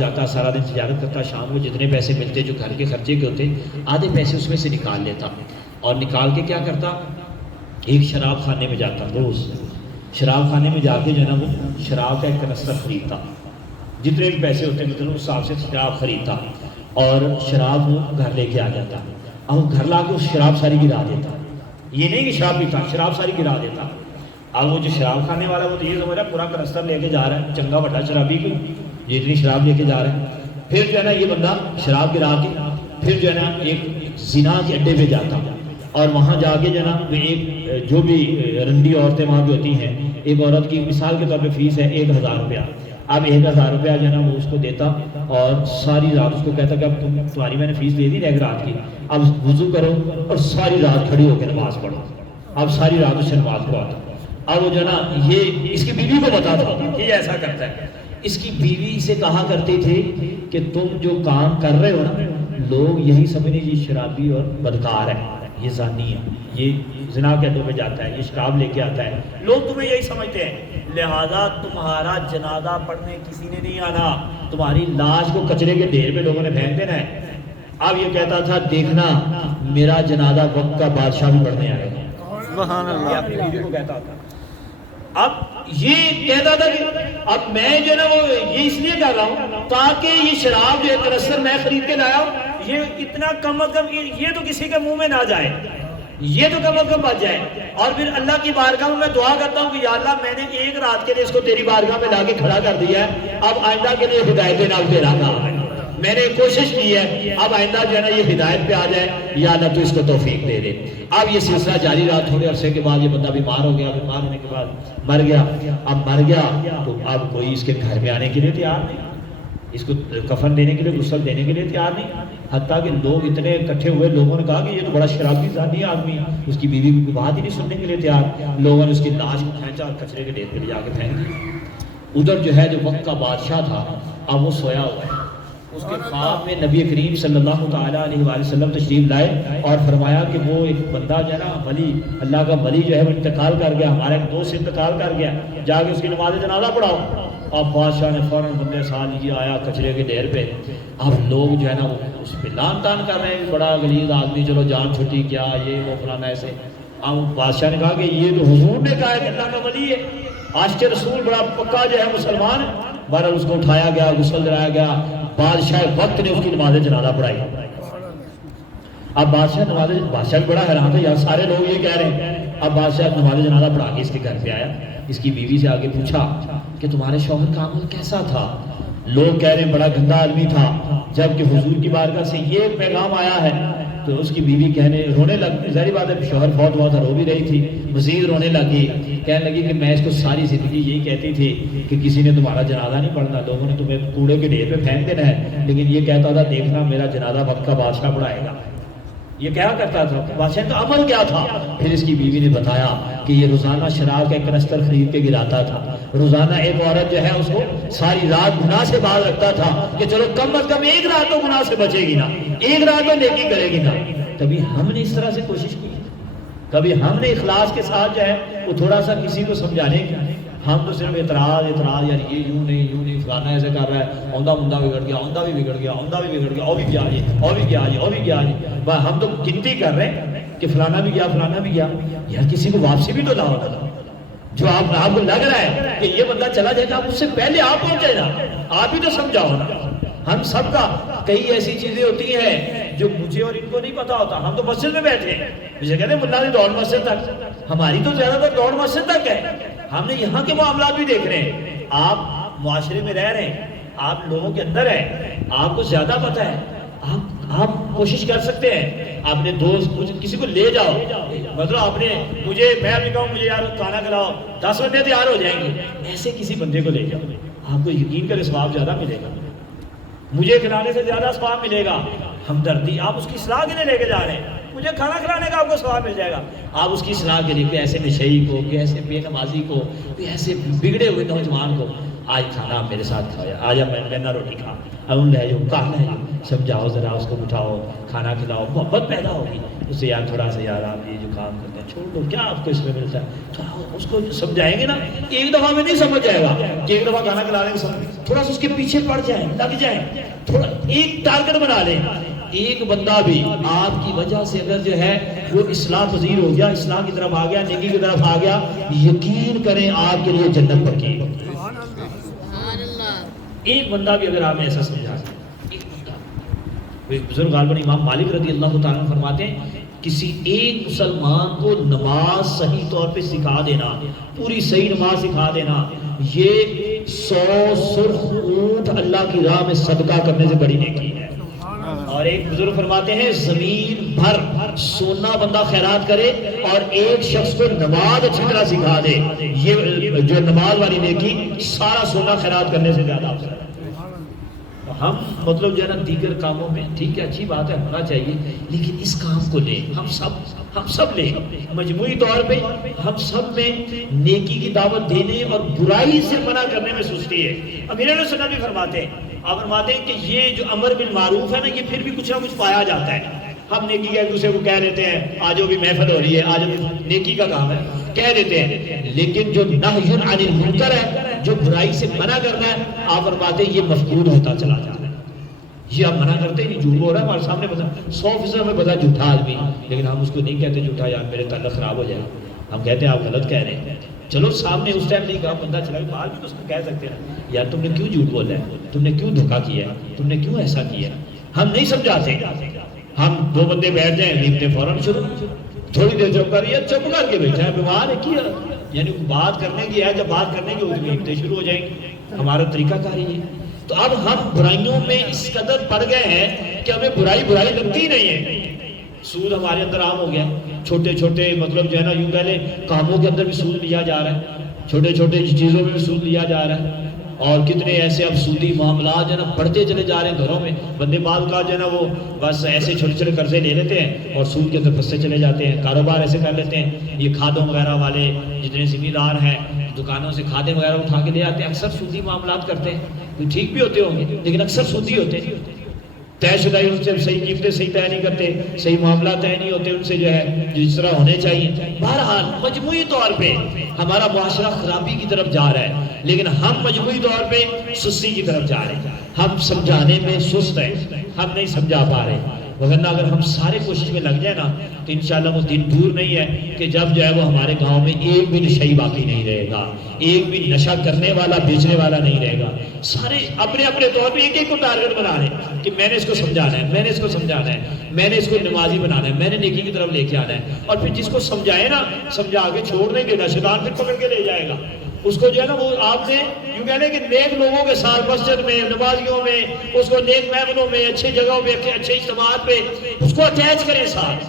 جاتا، سارا دن تجارت کرتا، شام کو جتنے پیسے ملتے جو گھر کے خرچے کے ہوتے آدھے پیسے اس میں سے نکال لیتا، اور نکال کے کیا کرتا، ایک شراب خانے میں جاتا، روز شراب خانے میں جا کے جو ہے نا وہ شراب کا ایک کنستر خریدتا، جتنے بھی پیسے ہوتے مطلب اس حساب سے شراب خریدتا اور شراب وہ گھر لے کے آ جاتا، اب وہ گھر لا کے اس شراب ساری گرا دیتا، یہ نہیں کہ شراب پیتا، شراب ساری گرا دیتا۔ اب وہ جو شراب کھانے والا وہ تو یہ سمجھ رہا ہے پورا کنستر لے کے جا رہا ہے، چنگا بڑا شرابی کو یہ اتنی شراب لے کے جا رہا ہے، پھر جو ہے نا یہ بندہ شراب گرا کے پھر جو ہے نا ایک زنا کے اڈے پہ جاتا، اور وہاں جا کے جو ہے نا ایک جو بھی رنڈی عورتیں وہاں پہ ہوتی ہیں، ایک عورت کی مثال کے طور پہ فیس ہے 1000 روپیہ، اب 1000 روپیہ جو ہے نا وہ اس کو دیتا اور ساری رات اس کو کہتا کہ اب تمہاری میں نے فیس دے دی ایک رات کی، اب وضو کرو اور ساری رات کھڑی ہو کے نماز پڑھو، اب ساری رات اس سے نماز پڑھاتا۔ اب وہ جو ہے نا یہ اس کی بیوی کو بتا تھا کہ یہ ایسا کرتا ہے، اس کی بیوی سے کہا کرتی تھی کہ تم جو کام کر رہے ہو نا لوگ یہی سمجھیں یہ شرابی اور بدکار ہے، یہ زانی ہے، یہ زنا کے اڈے پہ جاتا ہے، یہ شراب لے کے آتا ہے، لوگ تمہیں یہی سمجھتے ہیں، لہذا تمہارا جنازہ پڑھنے کسی نے نہیں آنا، تمہاری لاش کو کچرے کے ڈھیر پہ لوگوں نے پھینک دینا ہے۔ اب یہ کہتا تھا دیکھنا میرا جنازہ وقت کا بادشاہ بھی پڑھنے آئے گا، سبحان اللہ، اپنی بیوی کو کہتا تھا۔ اب یہ کہتا تھا کہ اب میں جو ہے نا وہ یہ اس لیے کر رہا ہوں تاکہ یہ شراب جو ہے کنستر میں خرید کے لایا ہوں یہ اتنا کم از کم یہ تو کسی کے منہ میں نہ جائے، یہ تو کم از کم بچ جائے، اور پھر اللہ کی بارگاہ میں دعا کرتا ہوں کہ یا اللہ میں نے ایک رات کے لیے اس کو تیری بارگاہ میں لا کے کھڑا کر دیا ہے، اب آئندہ کے لیے ہدایت نام تیرا کام ہے، میں نے کوشش کی ہے، اب آئندہ جو ہے نا یہ ہدایت پہ آ جائے، یا اللہ تو اس کو توفیق دے دے۔ اب یہ سلسلہ جاری رہا، تھوڑے عرصے کے بعد یہ بندہ بیمار ہو گیا، بیمار ہونے کے بعد مر گیا، اب مر گیا تو اب کوئی اس کے گھر میں آنے کے لیے تیار نہیں، اس کو کفن دینے کے لیے غسل دینے کے لیے تیار نہیں، حتیٰ کہ لوگ اتنے اکٹھے ہوئے، لوگوں نے کہا کہ یہ تو بڑا شرابی زانی آدمی، اس کی بیوی کی بات ہی نہیں سننے کے لیے تیار، لوگوں نے اس کی لاش کو کھینچا اور کچرے کے ڈھیر پہ لے جا کے پھینک دیا۔ ادھر جو ہے جو وقت کا بادشاہ تھا اب وہ سویا ہوا ہے، اس کے خواب میں نبی کریم صلی اللہ تعالیٰ علیہ وآلہ وسلم تشریف لائے اور فرمایا کہ وہ ایک بندہ جو ہے نا ولی، اللہ کا ولی جو ہے وہ انتقال کر گیا، ہمارا ایک دوست انتقال کر گیا، جا کے اس کی نماز جنازہ پڑھاؤ۔ اب بادشاہ نے فوراً بندے سال یہ آیا کچرے کے ڈھیر پہ، اب لوگ جو ہے نا وہ اس پہ لان تان کر رہے ہیں، بڑا غلیظ آدمی، چلو جان چھٹی کیا یہ وہ فلانا ایسے۔ اب بادشاہ نے کہا کہ یہ تو حضور نے کہا ہے کہ اللہ کا ولی ہے، عاشق رسول بڑا پکا جو ہے مسلمان ہے۔ بہرحال اس کو اٹھایا گیا، غسل دلایا گیا، بادشاہ وقت نے اس کی نماز جنازہ پڑھائی۔ اب بادشاہ بھی بڑا حیران تھا، یار سارے لوگ یہ کہہ رہے ہیں، اب بادشاہ نماز جنازہ پڑھا کے اس کے گھر پہ آیا، اس کی بیوی سے آگے پوچھا کہ تمہارے شوہر کا عمل کیسا تھا؟ لوگ کہہ رہے ہیں بڑا گندا آدمی تھا، جبکہ حضور کی بارگاہ سے یہ پیغام آیا ہے تو اس کی بیوی رونے لگ، ظاہر بات ہے شوہر فوت ہوا تھا، رو بھی رہی تھی، مزید رونے لگی، کہنے لگی کہ میں اس کو ساری زندگی یہی کہتی تھی کہ کسی نے تمہارا جنازہ نہیں پڑھنا، لوگوں نے تمہیں کوڑے کے ڈھیر پہ پھینک دینا ہے، لیکن یہ کہتا تھا دیکھنا میرا جنازہ وقت کا بادشاہ پڑھائے گا۔ یہ کیا کرتا تھا بادشاہ کا عمل کیا تھا؟ پھر اس کی بیوی نے بتایا کہ یہ روزانہ شراب کا ایک کنستر خرید کے گراتا تھا، روزانہ ایک عورت جو ہے اس کو ساری رات گناہ سے باز رکھتا تھا کہ چلو کم از کم ایک رات تو گناہ سے بچے گی نا، ایک رات تو نیکی کرے گی نا۔ کبھی ہم نے اس طرح سے کوشش کی، کبھی ہم نے اخلاص کے ساتھ جو ہے وہ تھوڑا سا کسی کو سمجھانے کی، ہم تو صرف اعتراض یار یہ یوں نہیں فلانا ایسے کر رہا ہے، اوندہ بندہ بگڑ گیا، اوندہ بھی بگڑ گیا، اوندہ بھی بگڑ گیا، اور بھی گیا جی، اور بھی گیا جی، اور بھی گیا جی، ہم تو گنتی کر رہے ہیں کہ فلانا بھی گیا، فلانا بھی گیا، یار کسی کو واپسی بھی تو لاؤ نا، جو آپ کو لگ رہا ہے کہ یہ بندہ چلا جائے گا، آپ اس سے پہلے آپ پہنچے نا، آپ ہی تو سمجھاؤ نا۔ ہم سب کا کئی ایسی چیزیں ہوتی ہیں جو مجھے اور ان کو نہیں پتا ہوتا، ہم تو مسجد میں بیٹھے ہیں، مجھے کہتے ہیں ملا دی دوڑ مسجد تک، ہماری تو زیادہ تر دوڑ مسجد تک ہے، ہم نے یہاں کے معاملات بھی دیکھ رہے ہیں۔ آپ معاشرے میں رہ رہے ہیں، آپ لوگوں کے اندر ہیں، آپ کو زیادہ پتہ ہے، آپ کوشش کر سکتے ہیں، اپنے دوست کسی کو لے جاؤ، مطلب میں ابھی کہوں مجھے یار کھانا کھلاؤ، 10 بندے تیار ہو جائیں گے، ایسے کسی بندے کو لے جاؤ، آپ کو یقین کرے ثواب زیادہ ملے گا، مجھے کھلانے سے زیادہ ثواب ملے گا۔ ہمدردی، آپ اس کی اصلاح کے لیے لے کے جا رہے ہیں، مجھے کھانا کھلانے کا آپ کو ثواب مل جائے گا، آپ اس کی اصلاح کے لیے کوئی ایسے نشئی کو، کوئی ایسے بے نمازی کو، کوئی ایسے بگڑے ہوئے نوجوان کو آج کھانا آپ میرے ساتھ کھاؤ، آج میں نہ روٹی کھا، ہم لے جاؤ کہاں لے جاؤ، سمجھاؤ ذرا اس کو بٹھاؤ، کھانا کھلاؤ، محبت پیدا ہوگی اس سے، یار تھوڑا سا یار آپ یہ جو کام کرتے ہیں چھوڑ دو، کیا آپ کو اس میں ملتا ہے، تو اس کو سمجھائیں گے نا، ایک دفعہ میں نہیں سمجھ جائے گا کہ ایک دفعہ کھانا کھلانے کے تھوڑا سا اس کے پیچھے پڑ جائیں، لگ جائیں، تھوڑا ایک ٹارگٹ بنا لیں، ایک بندہ بھی آپ کی وجہ سے اگر جو ہے وہ اصلاح پذیر ہو گیا، اصلاح کی طرف آ گیا، نیکی کی طرف آ گیا، یقین کریں آپ کے لیے جنت پکی ہے۔ ایک بندہ بھی اگر آپ نے ایسا سمجھا، ایک بندہ، ایک بزرگ عالم امام مالک رضی اللہ تعالیٰ فرماتے ہیں کسی ایک مسلمان کو نماز صحیح طور پہ سکھا دینا، پوری صحیح نماز سکھا دینا، یہ 100 سرخ اونٹ اللہ کی راہ میں صدقہ کرنے سے بڑی نیکی ہے۔ اور ایک بزرگ فرماتے ہیں زمین بھر سونا بندہ خیرات کرے اور ایک شخص کو نماز اچھی طرح سکھا دے، یہ جو نماز والی نیکی سارا سونا خیرات کرنے سے زیادہ افضل ہے۔ ہم مطلب جو ہے نا دیگر کاموں میں ٹھیک ہے، اچھی بات ہے، ہونا چاہیے، لیکن اس کام کو لیں، ہم سب لیں، مجموعی طور پہ ہم سب میں نیکی کی دعوت دینے اور برائی سے منع کرنے میں سستی ہے۔ امیر علیہ سنت بھی فرماتے ہیں، آپ فرماتے ہیں کہ یہ جو امر بالمعروف ہے نا، یہ پھر بھی کچھ نہ کچھ پایا جاتا ہے۔ ہم نیکی کا ایک دوسرے کو کہہ دیتے ہیں، آج بھی محفل ہو رہی ہے، آج نیکی کا کام ہے، کہہ دیتے ہیں، لیکن جو نہی عن المنکر ہے، جو برائی سے منع کرنا ہے، آپ فرماتے ہیں یہ مفقود ہوتا چلا جاتا ہے۔ یہ آپ منع کرتے نہیں، جھوٹ بول رہا ہے ہمارے سامنے، پتا 100% میں پتا جھوٹا آدمی، لیکن ہم اس کو نہیں کہتے جھوٹا، یار میرے تعلق خراب ہو جائے، ہم کہتے ہیں آپ غلط کہہ رہے ہیں۔ چلو سامنے اس ٹائم نہیں کہا، بندہ چلا گیا، بعد میں اس کو کہہ سکتے ہیں یار تم نے کیوں جھوٹ بولا ہے، تم نے کیوں دھوکہ کیا ہے، تم نے کیوں ایسا کیا ہے۔ ہم نہیں سمجھاتے، ہم دو بندے بیٹھ جائیں، نیمتے فوراً شروع، تھوڑی دیر چپ کر، یہ چپ کر کے بیٹھا ہے، بیمار ہے کیا، یعنی بات کرنے کی ہے، جب بات کرنے کی ہوگی نیمتے شروع ہو جائیں گے، ہمارا طریقہ کاری ہے۔ تو اب ہم برائیوں میں اس قدر پڑ گئے ہیں کہ ہمیں برائی لگتی نہیں ہے۔ سود ہمارے اندر عام ہو گیا، چھوٹے چھوٹے مطلب جو ہے نا، یوں پہلے کاموں کے اندر بھی سود لیا جا رہا ہے، چھوٹے چھوٹے چیزوں میں بھی سود لیا جا رہا ہے، اور کتنے ایسے اب سودی معاملات جو ہے نا بڑھتے چلے جا رہے ہیں گھروں میں، بندے بعض کا جو ہے نا وہ بس ایسے چھوٹے چھوٹے قرضے لے لیتے ہیں اور سود کے اندر پھنستے چلے جاتے ہیں، کاروبار ایسے کر لیتے ہیں، یہ کھادوں وغیرہ والے جتنے ذمہ دار ہیں دکانوں سے کھادے وغیرہ اٹھا کے لے آتے ہیں، اکثر سودی معاملات کرتے ہیں، ٹھیک بھی ہوتے ہوں گے لیکن اکثر سودی ہوتے ہیں، طے شدہ ان سے صحیح قیمتیں صحیح طے نہیں کرتے، صحیح معاملات طے نہیں ہوتے ان سے جو ہے جس طرح ہونے چاہیے۔ بہرحال مجموعی طور پہ ہمارا معاشرہ خرابی کی طرف جا رہا ہے، لیکن ہم مجموعی طور پہ سستی کی طرف جا رہے ہیں، ہم سمجھانے میں سست ہیں، ہم نہیں سمجھا پا رہے، وگرنہ اگر ہم سارے کوشش میں لگ جائیں نا تو انشاءاللہ وہ دن دور نہیں ہے کہ جب جو ہے وہ ہمارے گاؤں میں ایک بھی نشئی باقی نہیں رہے گا، ایک بھی نشہ کرنے والا بیچنے والا نہیں رہے گا، سارے اپنے اپنے طور پہ ایک ایک کو ٹارگٹ بنا رہے ہیں کہ میں نے اس کو سمجھانا ہے، میں نے اس کو سمجھانا ہے، میں نے اس کو نمازی بنانا ہے، میں نے نیکی کی طرف لے کے آنا ہے، اور پھر جس کو سمجھائے نا، سمجھا کے چھوڑ دیں گے نا، شیطان پھر پکڑ کے لے جائے گا اس کو جو ہے نا، وہ آپ نے یوں کہنے کہ نیک لوگوں کے ساتھ مسجد میں، نمازیوں میں، اس کو نیک محفلوں میں، اچھی جگہوں پہ، اچھے اجتماعات پہ اس کو اٹیچ کریں ساتھ،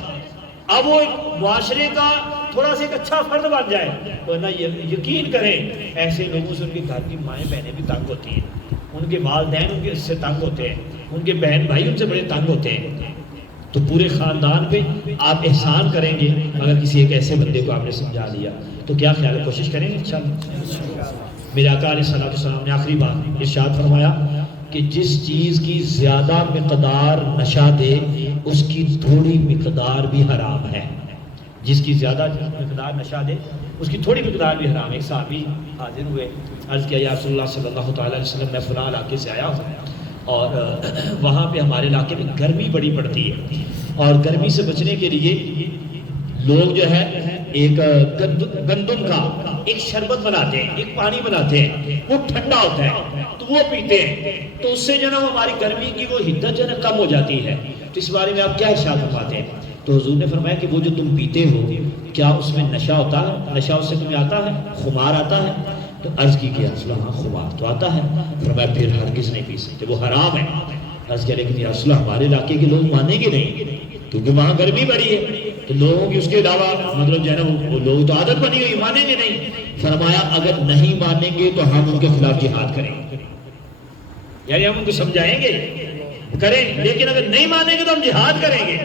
اب وہ معاشرے کا تھوڑا سا ایک اچھا فرد بن جائے، ورنہ یقین کریں ایسے لوگوں سے ان کے گھر کی مائیں بہنیں بھی تنگ ہوتی ہیں، ان کے والدین ان کے اس سے تنگ ہوتے ہیں، ان کے بہن بھائی ان سے بڑے تنگ ہوتے ہیں، تو پورے خاندان پہ آپ احسان کریں گے اگر کسی ایک ایسے بندے کو آپ نے سمجھا دیا تو کیا خیال ہے، کوشش کریں گے انشاءاللہ۔ میرے آقا علیہ السلام نے آخری بات ارشاد فرمایا کہ جس چیز کی زیادہ مقدار نشہ دے اس کی تھوڑی مقدار بھی حرام ہے، جس کی زیادہ مقدار نشہ دے اس کی تھوڑی مقدار بھی حرام ہے۔ ایک صحابی حاضر ہوئے، عرض کیا یا رسول اللہ صلی اللہ تعالیٰ علیہ وسلم میں فلاں علاقے سے آیا ہوں اور وہاں پہ ہمارے علاقے میں گرمی بڑی پڑتی ہے اور گرمی سے بچنے کے لیے لوگ جو ہے ایک گندم کا ایک شربت بناتے ہیں، ایک پانی بناتے ہیں، وہ ٹھنڈا ہوتا ہے تو وہ پیتے ہیں، تو اس سے جو ہے نا ہماری گرمی کی وہ حدت جو ہے نا کم ہو جاتی ہے، تو اس بارے میں آپ کیا ارشاد فرماتے ہیں؟ تو حضور نے فرمایا کہ وہ جو تم پیتے ہو کیا اس میں نشہ ہوتا ہے؟ نشہ اس سے تمہیں آتا ہے؟ خمار آتا ہے؟ تو عرض کی کہ رسول اللہ ہاں خمار تو آتا ہے۔ فرمایا پھر ہرگز نہیں پی سکتے، وہ حرام ہے۔ عرض کیا لیکن یا رسول اللہ ہمارے علاقے کے لوگ مانیں گے نہیں کیونکہ وہاں گرمی بڑی ہے، تو لوگوں کی اس کے علاوہ مطلب جو ہے نا وہ لوگ تو عادت بنی ہوئی، مانیں گے نہیں۔ فرمایا اگر نہیں مانیں گے تو ہم ان کے خلاف جہاد کریں گے، یعنی ہم ان کو سمجھائیں گے کریں، لیکن اگر نہیں مانیں گے تو ہم جہاد کریں گے،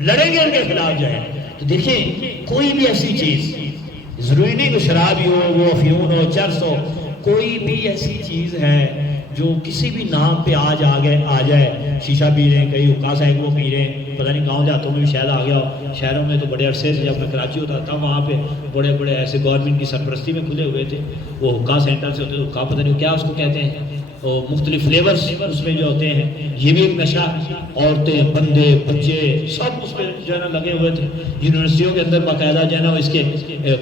لڑیں گے ان کے خلاف جو ہے۔ تو دیکھیں کوئی بھی ایسی چیز ضروری نہیں کہ شراب ہی ہو، وہ افیون ہو، چرس ہو، کوئی بھی ایسی چیز ہے جو کسی بھی نام پہ آ جائے، شیشہ پی رہے ہیں، کئی حقہ صاحب وہ پی رہے ہیں، پتہ نہیں گاؤں دیہاتوں میں بھی شاید آ گیا ہو، شہروں میں تو بڑے عرصے سے جب میں کراچی ہوتا تھا وہاں پہ بڑے بڑے ایسے گورنمنٹ کی سرپرستی میں کھلے ہوئے تھے، وہ حقہ سینٹر سے ہوتے تھے، حقہ پتہ نہیں کیا اس کو کہتے ہیں، وہ مختلف فلیورز اس میں جو ہوتے ہیں، یہ بھی ایک نشہ، عورتیں بندے بچے سب اس پہ جو ہے نا لگے ہوئے تھے، یونیورسٹیوں کے اندر باقاعدہ جو ہے نا اس کے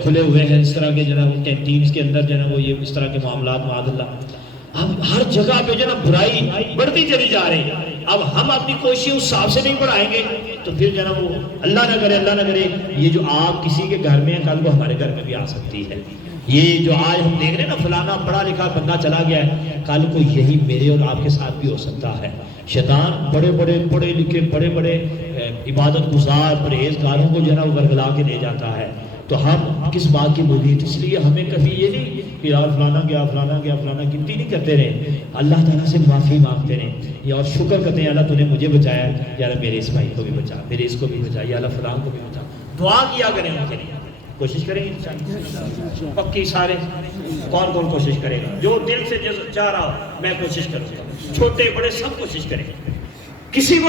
کھلے ہوئے ہیں اس طرح کے جو ہے نا کینٹینز کے اندر جو ہے نا وہ یہ اس طرح کے معاملات معاذ اللہ۔ اب ہر جگہ پہ جو ہے نا برائی بڑھتی چلی جا رہی ہے، اب ہم اپنی کوشش اس حساب سے نہیں بڑھائیں گے تو پھر جو ہے نا وہ اللہ نہ کرے یہ جو آگ کسی کے گھر میں ہے کل کو ہمارے گھر میں بھی آ سکتی ہے۔ یہ جو آج ہم دیکھ رہے ہیں نا فلانا پڑھا لکھا بندہ چلا گیا ہے، کل کو یہی میرے اور آپ کے ساتھ بھی ہو سکتا ہے۔ شیطان بڑے بڑے پڑھے لکھے بڑے بڑے عبادت گزار پرہیزگاروں کو جو ہے نا ورگلا کے لے جاتا ہے، تو ہم کس بات کی امید، اس لیے ہمیں کبھی یہ نہیں کہ یار فلانا گیا گنتی نہیں کرتے رہے، اللہ تعالیٰ سے معافی مانگتے رہے یا اور شکر کرتے ہیں اللہ تو نے مجھے بچایا، یا اللہ میرے اس بھائی کو بھی بچا، میرے اس کو بھی بچا، یا اللہ فلاں کو بھی بچا، دعا کیا کریں ان کے لیے، کوشش کریں گے انشاءاللہ پکی سارے، کون کوشش کرے گا، جو دل سے چاہ رہا ہو میں کوشش کروں گا، چھوٹے بڑے سب کوشش کریں، کسی کو